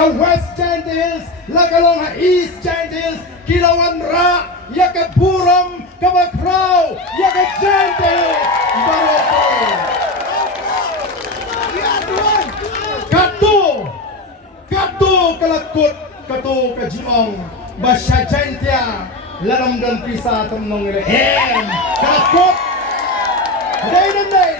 ha West Giant Hills, lakalong ha East Giant Hills, Kilawan Ra, yaka Buram, Kabakraw, yaka Giant Hills, Baroko. Katu kalakut, katu kajimong, basya Giantia, lalam dan pisah temnong ile kalakut, day.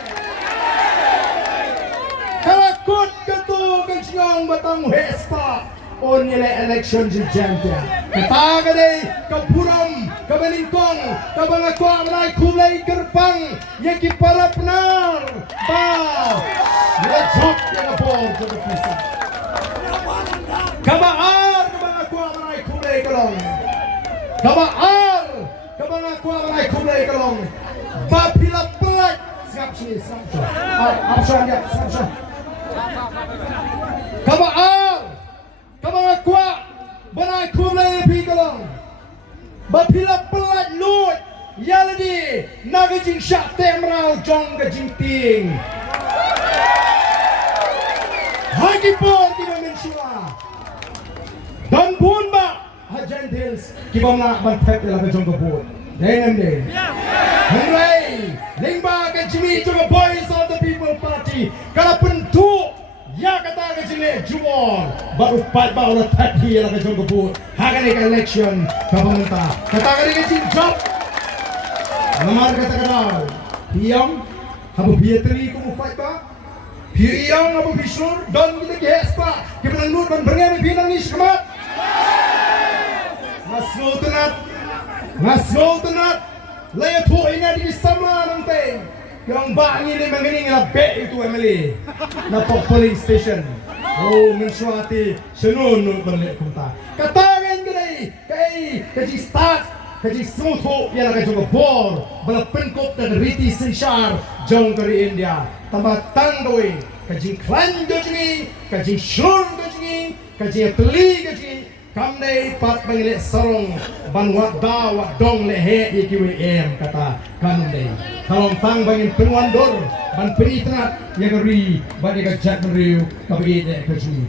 Kalakut katu kajimong batang Hespa, on ile election di Giantia. Kataga day, kapuram, kabalingkong, kabangakwa malay kulay kerpang, yaki parapnar, ba, lejok yang apor katu pisah. Kabaar kabangakwa malay kulay kalong. Kabaar kabangakwa malay kulay kalong. Bapila pelat. Siap sini. Absan dia, absan. Kabaar kabangakwa malay kulay pi kalong. Bapila pelat lut. Yaladi nagajing syak temrau jong gajing ting. Hagi pun tidak mensua. Dan pun ba Giant Hills kibang na bantet nila ka jong kapun. Dayang day. Hooray! Lingba ka Jimmy to the Boys of the People Party. Kala pentu ya kata ka Jimmy Jumor. Baru pat ba ulah tadi nila ka jong kapun. Hagan ka election kabangta. Kata ka rin Jim Job. Namar kata ka daw. Hiyang habu bietri ko mo fight ba? Hiyang habu bisur don kita ges pa. Kibang lut man bernami pinang ni semat. Ngasngol laya po ina di sama ng ting yung bangi ni mangining labe itu Emily na po police station mensuati senun balik kumta katangan kay start kay smuto yan ka juga bor bala penkop dan riti sensyar jong dari India tambah tangdoy kay klan gajingi kay shur gajingi kay teli gajingi kamne pat bangile sarong banwat dawa dong lehe ikiwm kata kamne kalong tang bangin penwandor ban penitrat yagari badika jat meriu kabide kajui